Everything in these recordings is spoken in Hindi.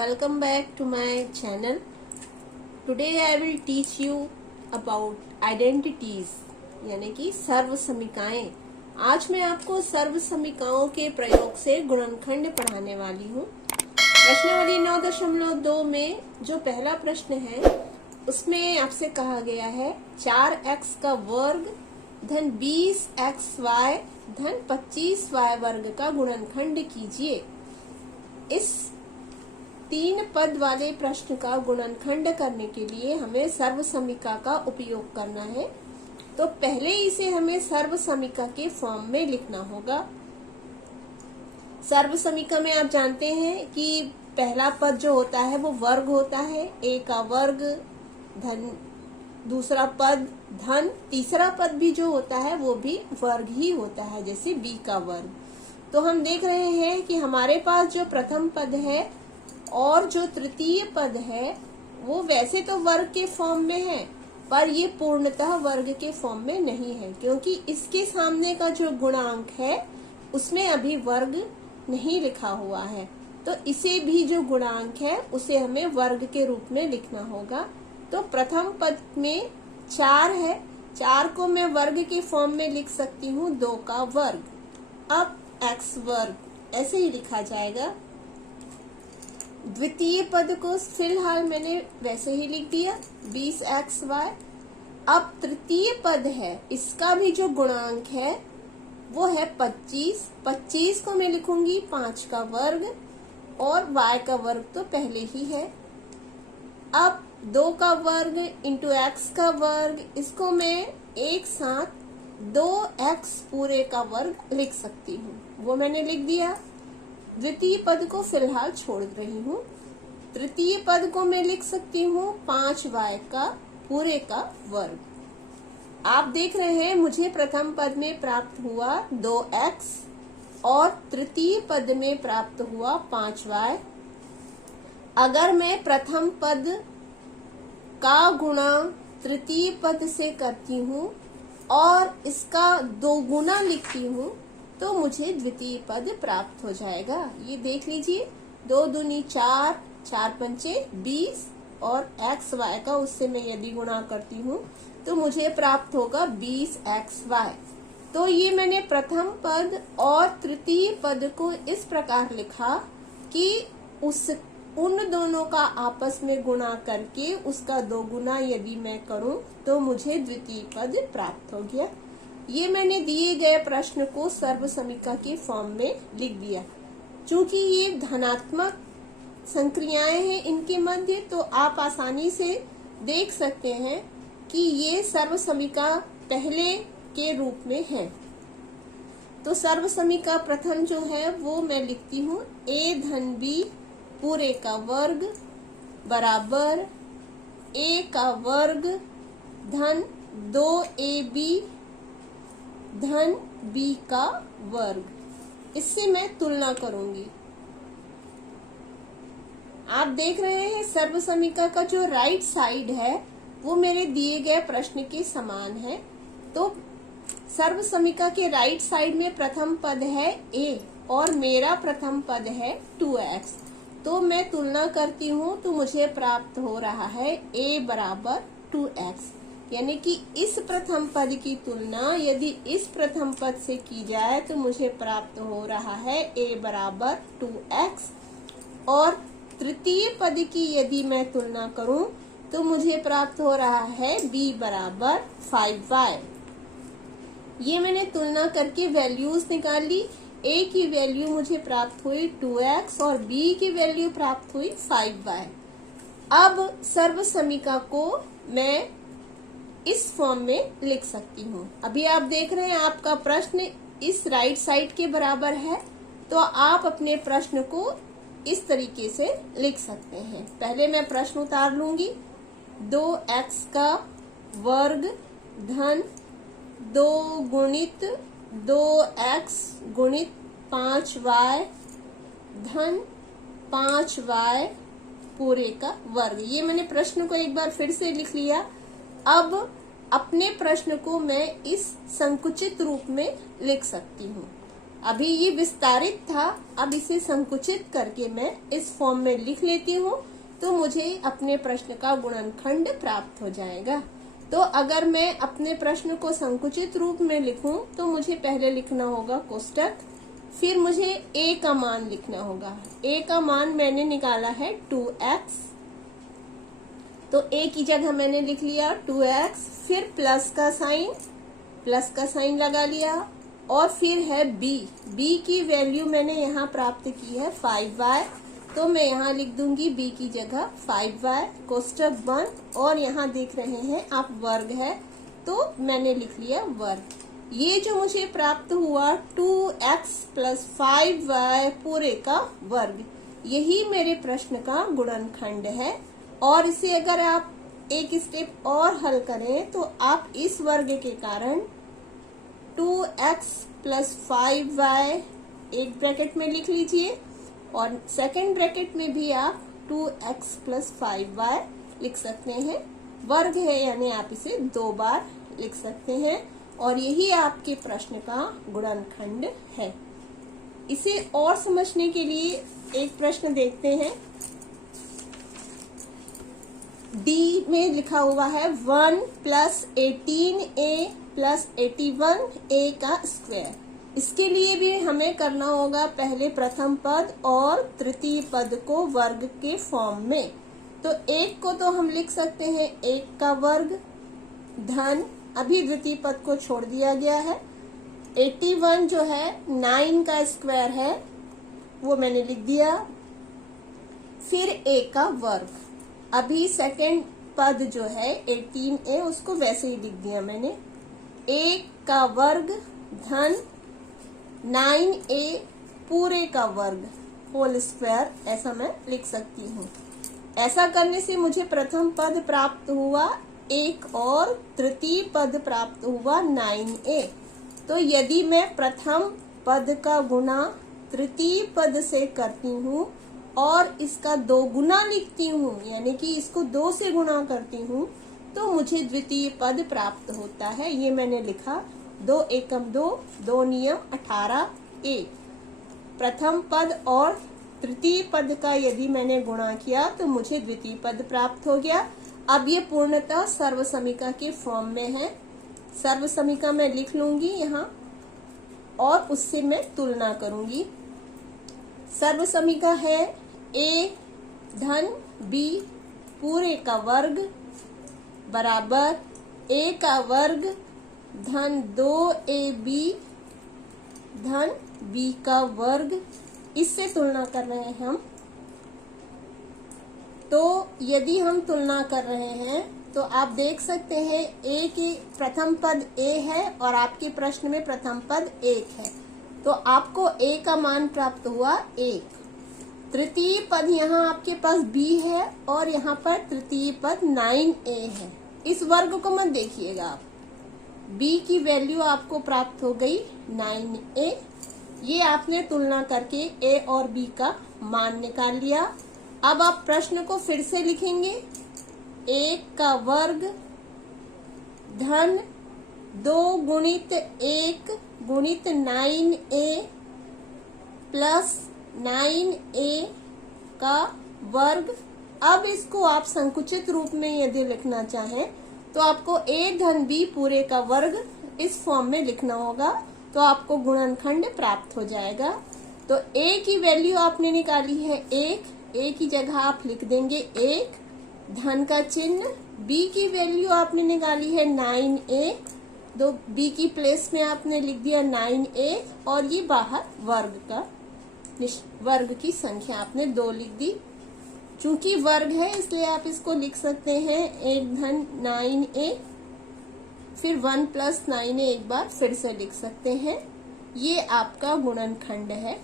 welcome back to my channel. Today I will teach you about identities यानी कि सर्व समीकाएं. आज मैं आपको सर्व समीकाओं के प्रयोग से गुणनखंड पढ़ाने वाली हूँ. प्रश्नावली 9.2 में जो पहला प्रश्न है उसमें आपसे कहा गया है 4x का वर्ग धन 20xy धन 25y वर्ग का गुणनखंड कीजिए. इस 3 पद वाले प्रश्न का गुणनखंड करने के लिए हमें सर्व समीका का उपयोग करना है. तो पहले इसे हमें सर्व समीका के फॉर्म में लिखना होगा. सर्व समीका में आप जानते हैं कि पहला पद जो होता है वो वर्ग होता है. a का वर्ग धन दूसरा पद धन तीसरा पद भी जो होता है वो भी वर्ग ही होता है, जैसे b का वर्ग. तो हम देख रहे हैं कि हमारे पास जो प्रथम पद है और जो तृतीय पद है वो वैसे तो वर्ग के फॉर्म में है, पर ये पूर्णतः वर्ग के फॉर्म में नहीं है, क्योंकि इसके सामने का जो गुणांक है उसमें अभी वर्ग नहीं लिखा हुआ है. तो इसे भी जो गुणांक है उसे हमें वर्ग के रूप में लिखना होगा. तो प्रथम पद में 4 है, 4 को मैं वर्ग के फॉर्म में लिख सकती हूँ 2 का वर्ग. अब x वर्ग ऐसे ही लिखा जाएगा. द्वितीय पद को फिलहाल मैंने वैसे ही लिख दिया 20xy. अब तृतीय पद है, इसका भी जो गुणांक है वो है 25. 25 को मैं लिखूंगी 5 का वर्ग और y का वर्ग तो पहले ही है. अब 2 का वर्ग इंटू x का वर्ग, इसको मैं एक साथ 2x पूरे का वर्ग लिख सकती हूँ, वो मैंने लिख दिया. द्वितीय पद को फिलहाल छोड़ रही हूँ. तृतीय पद को मैं लिख सकती हूँ 5y का पूरे का वर्ग. आप देख रहे हैं मुझे प्रथम पद में प्राप्त हुआ 2x और तृतीय पद में प्राप्त हुआ 5y. अगर मैं प्रथम पद का गुणा तृतीय पद से करती हूँ और इसका 2 गुना लिखती हूँ तो मुझे द्वितीय पद प्राप्त हो जाएगा. ये देख लीजिए, 2 दूनी 4, 4 पंचे 20 और x y का उससे मैं यदि गुणा करती हूँ तो मुझे प्राप्त होगा 20xy. तो ये मैंने प्रथम पद और तृतीय पद को इस प्रकार लिखा कि उन दोनों का आपस में गुणा करके उसका 2 गुना यदि मैं करूं तो मुझे द्वितीय पद प्राप्त हो गया. ये मैंने दिए गए प्रश्न को सर्व समीका के फॉर्म में लिख दिया. चूंकि ये धनात्मक संक्रियाएं हैं इनके मध्य, तो आप आसानी से देख सकते हैं कि ये सर्व समीका पहले के रूप में है. तो सर्व समीका प्रथम जो है वो मैं लिखती हूँ a धन b पूरे का वर्ग बराबर a का वर्ग धन 2ab धन b का वर्ग. इससे मैं तुलना करूंगी. आप देख रहे हैं सर्व समीका का जो राइट साइड है वो मेरे दिए गए प्रश्न के समान है. तो सर्व समीका के राइट साइड में प्रथम पद है a और मेरा प्रथम पद है 2x. तो मैं तुलना करती हूँ तो मुझे प्राप्त हो रहा है a बराबर 2x, यानी कि इस प्रथम पद की तुलना यदि इस प्रथम पद से की जाए तो मुझे प्राप्त हो रहा है a बराबर 2x. और तृतीय पद की यदि मैं तुलना करूं तो मुझे प्राप्त हो रहा है b बराबर 5y. ये मैंने तुलना करके वैल्यूज निकाल ली. a की वैल्यू मुझे प्राप्त हुई 2x और b की वैल्यू प्राप्त हुई 5y. अब सर्व समीका को मैं इस फॉर्म में लिख सकती हूँ. अभी आप देख रहे हैं आपका प्रश्न इस राइट साइड के बराबर है, तो आप अपने प्रश्न को इस तरीके से लिख सकते हैं. पहले मैं प्रश्न उतार लूंगी. 2x का वर्ग धन 2 गुणित 2x गुणित 5y धन 5y पूरे का वर्ग. ये मैंने प्रश्न को एक बार फिर से लिख लिया. अब अपने प्रश्न को मैं इस संकुचित रूप में लिख सकती हूँ. अभी ये विस्तारित था, अब इसे संकुचित करके मैं इस फॉर्म में लिख लेती हूँ, तो मुझे अपने प्रश्न का गुणनखंड प्राप्त हो जाएगा। तो अगर मैं अपने प्रश्न को संकुचित रूप में लिखूं तो मुझे पहले लिखना होगा कोष्टक, फिर मुझे a का मान लिखना होगा। a का मान मैंने निकाला है 2x, तो a की जगह मैंने लिख लिया 2x, फिर प्लस का साइन लगा लिया, और फिर है b की वैल्यू मैंने यहाँ प्राप्त की है 5y, तो मैं यहाँ लिख दूंगी b की जगह 5y कोष्टक बंद, और यहाँ देख रहे हैं आप वर्ग है, तो मैंने लिख लिया वर्ग। ये जो मुझे प्राप्त हुआ 2x प्लस 5y पूरे का वर्ग, यही मेरे प्रश्न का गुणनखंड है। और इसे अगर आप एक स्टेप और हल करें तो आप इस वर्ग के कारण 2x प्लस 5y एक ब्रैकेट में लिख लीजिए, और सेकंड ब्रैकेट में भी आप 2x प्लस 5y लिख सकते हैं। वर्ग है यानी आप इसे 2 बार लिख सकते हैं, और यही आपके प्रश्न का गुणनखंड है। इसे और समझने के लिए एक प्रश्न देखते हैं। डी में लिखा हुआ है 1 प्लस 18a प्लस 81a का स्क्वायर। इसके लिए भी हमें करना होगा पहले प्रथम पद और तृतीय पद को वर्ग के फॉर्म में। तो एक को तो हम लिख सकते हैं 1 का वर्ग धन, अभी द्वितीय पद को छोड़ दिया गया है। 81 जो है 9 का स्क्वायर है, वो मैंने लिख दिया, फिर a का वर्ग। अभी सेकंड पद जो है 18a, उसको वैसे ही लिख दिया मैंने, 1 का वर्ग धन 9a पूरे का वर्ग होल स्क्वायर, ऐसा मैं लिख सकती हूँ। ऐसा करने से मुझे प्रथम पद प्राप्त हुआ 1 और तृतीय पद प्राप्त हुआ 9a। तो यदि मैं प्रथम पद का गुणा तृतीय पद से करती हूँ और इसका 2 गुना लिखती हूँ, यानी कि इसको 2 से गुणा करती हूँ, तो मुझे द्वितीय पद प्राप्त होता है। ये मैंने लिखा 2 एकम 2, 2 नियम 18a। प्रथम पद और तृतीय पद का यदि मैंने गुणा किया तो मुझे द्वितीय पद प्राप्त हो गया। अब ये पूर्णतः सर्वसमीका के फॉर्म में है। सर्वसमीका मैं लिख लूंगी यहाँ, और उससे मैं तुलना करूंगी। सर्वसमीका है a धन b पूरे का वर्ग बराबर a का वर्ग धन 2ab धन b का वर्ग। इससे तुलना कर रहे हैं हम। तो यदि हम तुलना कर रहे हैं तो आप देख सकते हैं a के प्रथम पद a है और आपके प्रश्न में प्रथम पद 1 है, तो आपको a का मान प्राप्त हुआ 1। तृतीय पद यहाँ आपके पास b है और यहाँ पर तृतीय पद 9a है। इस वर्ग को मत देखिएगा आप, b की वैल्यू आपको प्राप्त हो गई 9a। ये आपने तुलना करके a और b का मान निकाल लिया। अब आप प्रश्न को फिर से लिखेंगे, 1 का वर्ग धन 2 गुणित 1 गुणित 9a प्लस 9a का वर्ग। अब इसको आप संकुचित रूप में यदि लिखना चाहें तो आपको a धन b पूरे का वर्ग इस फॉर्म में लिखना होगा, तो आपको गुणनखंड प्राप्त हो जाएगा। तो a की वैल्यू आपने निकाली है 1, a की जगह आप लिख देंगे 1 धन का चिन्ह। b की वैल्यू आपने निकाली है 9a, तो b की प्लेस में आपने लिख दिया 9a, और ये बाहर वर्ग की संख्या आपने 2 लिख दी। चूंकि वर्ग है इसलिए आप इसको लिख सकते हैं 1 धन 9a, फिर 1 प्लस 9a एक बार फिर से लिख सकते हैं। ये आपका गुणनखंड है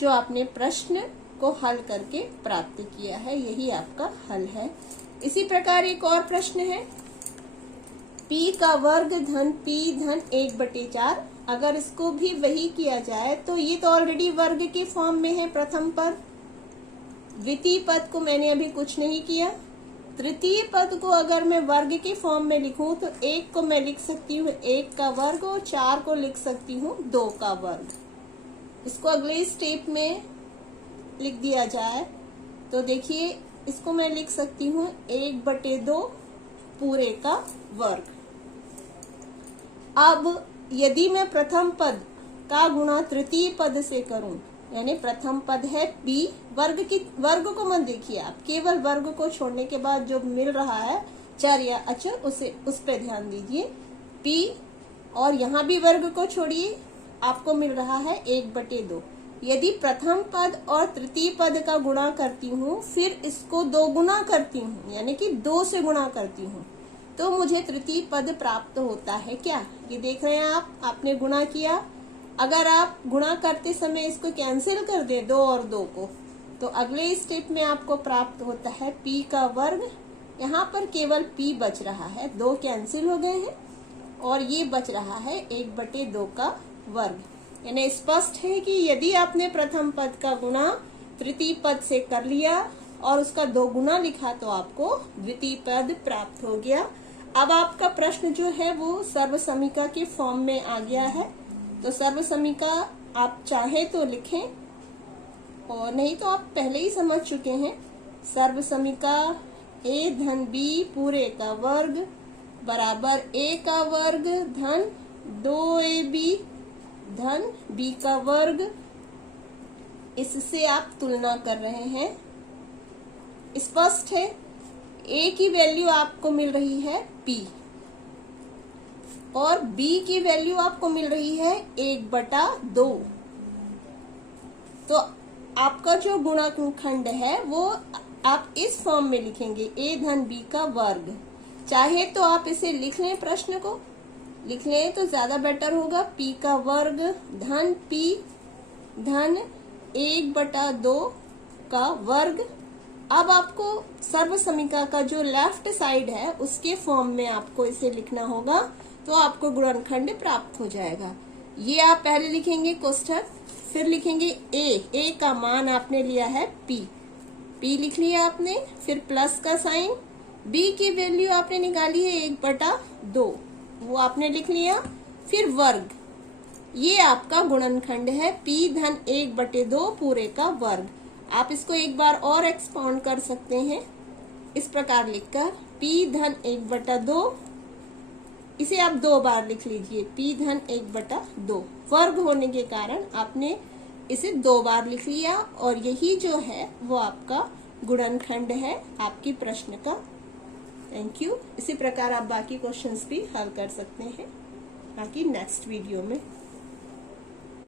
जो आपने प्रश्न को हल करके प्राप्त किया है, यही आपका हल है। इसी प्रकार एक और प्रश्न है, p का वर्ग धन p धन 1/4। अगर इसको भी वही किया जाए तो ये तो ऑलरेडी वर्ग के फॉर्म में है प्रथम पद। द्वितीय पद को मैंने अभी कुछ नहीं किया। तृतीय पद को अगर मैं वर्ग के फॉर्म में लिखूं तो 1 को मैं लिख सकती हूँ 1 का वर्ग और 4 को लिख सकती हूँ 2 का वर्ग। इसको अगले स्टेप में लिख दिया जाए तो देखिए इसको मैं लिख सकती हूँ 1/2 पूरे का वर्ग। अब यदि मैं प्रथम पद का गुणा तृतीय पद से करूं, यानी प्रथम पद है p, वर्ग को मत देखिए आप, केवल वर्ग को छोड़ने के बाद जो मिल रहा है चर या अचर उस पे ध्यान दीजिए p, और यहाँ भी वर्ग को छोड़िए, आपको मिल रहा है 1/2। यदि प्रथम पद और तृतीय पद का गुणा करती हूँ फिर इसको 2 गुना करती हूँ, यानी कि 2 से गुणा करती हूँ, तो मुझे तृतीय पद प्राप्त होता है। क्या ये देख रहे हैं आप, आपने गुणा किया। अगर आप गुणा करते समय इसको कैंसिल कर दे 2 और 2 को, तो अगले स्टेप में आपको प्राप्त होता है p का वर्ग। यहाँ पर केवल p बच रहा है, 2 कैंसिल हो गए हैं और ये बच रहा है 1/2 का वर्ग। यानी स्पष्ट है कि यदि आपने प्रथम पद का गुणा तृतीय पद से कर लिया और उसका 2 गुना लिखा तो आपको द्वितीय पद प्राप्त हो गया। अब आपका प्रश्न जो है वो सर्वसमीका के फॉर्म में आ गया है, तो सर्वसमीका आप चाहे तो लिखें और नहीं तो आप पहले ही समझ चुके हैं। सर्वसमीका a धन b पूरे का वर्ग बराबर a का वर्ग धन 2ab धन b का वर्ग। इससे आप तुलना कर रहे हैं, स्पष्ट है। a की वैल्यू आपको मिल रही है p और b की वैल्यू आपको मिल रही है 1/2। तो आपका जो गुणनखंड है वो आप इस फॉर्म में लिखेंगे a धन b का वर्ग। चाहे तो आप इसे लिख लें, प्रश्न को लिख लें तो ज्यादा बेटर होगा। p का वर्ग धन p धन 1/2 का वर्ग। अब आपको सर्वसमीका का जो लेफ्ट साइड है उसके फॉर्म में आपको इसे लिखना होगा, तो आपको गुणनखंड प्राप्त हो जाएगा। ये आप पहले लिखेंगे कोष्ठक, फिर लिखेंगे a का मान आपने लिया है p लिख लिया आपने, फिर प्लस का साइन, b की वैल्यू आपने निकाली है 1/2, वो आपने लिख लिया, फिर वर्ग। ये आपका गुणनखंड है p धन 1/2 पूरे का वर्ग। आप इसको एक बार और एक्सपाउंड कर सकते हैं इस प्रकार लिखकर p धन 1/2, इसे आप 2 बार लिख लीजिए p धन 1/2। वर्ग होने के कारण आपने इसे 2 बार लिख लिया और यही जो है वो आपका गुणनखंड है आपकी प्रश्न का। Thank you. इसी प्रकार आप बाकी क्वेश्चंस भी हल कर सकते हैं बाकी नेक्स्ट वीडियो में।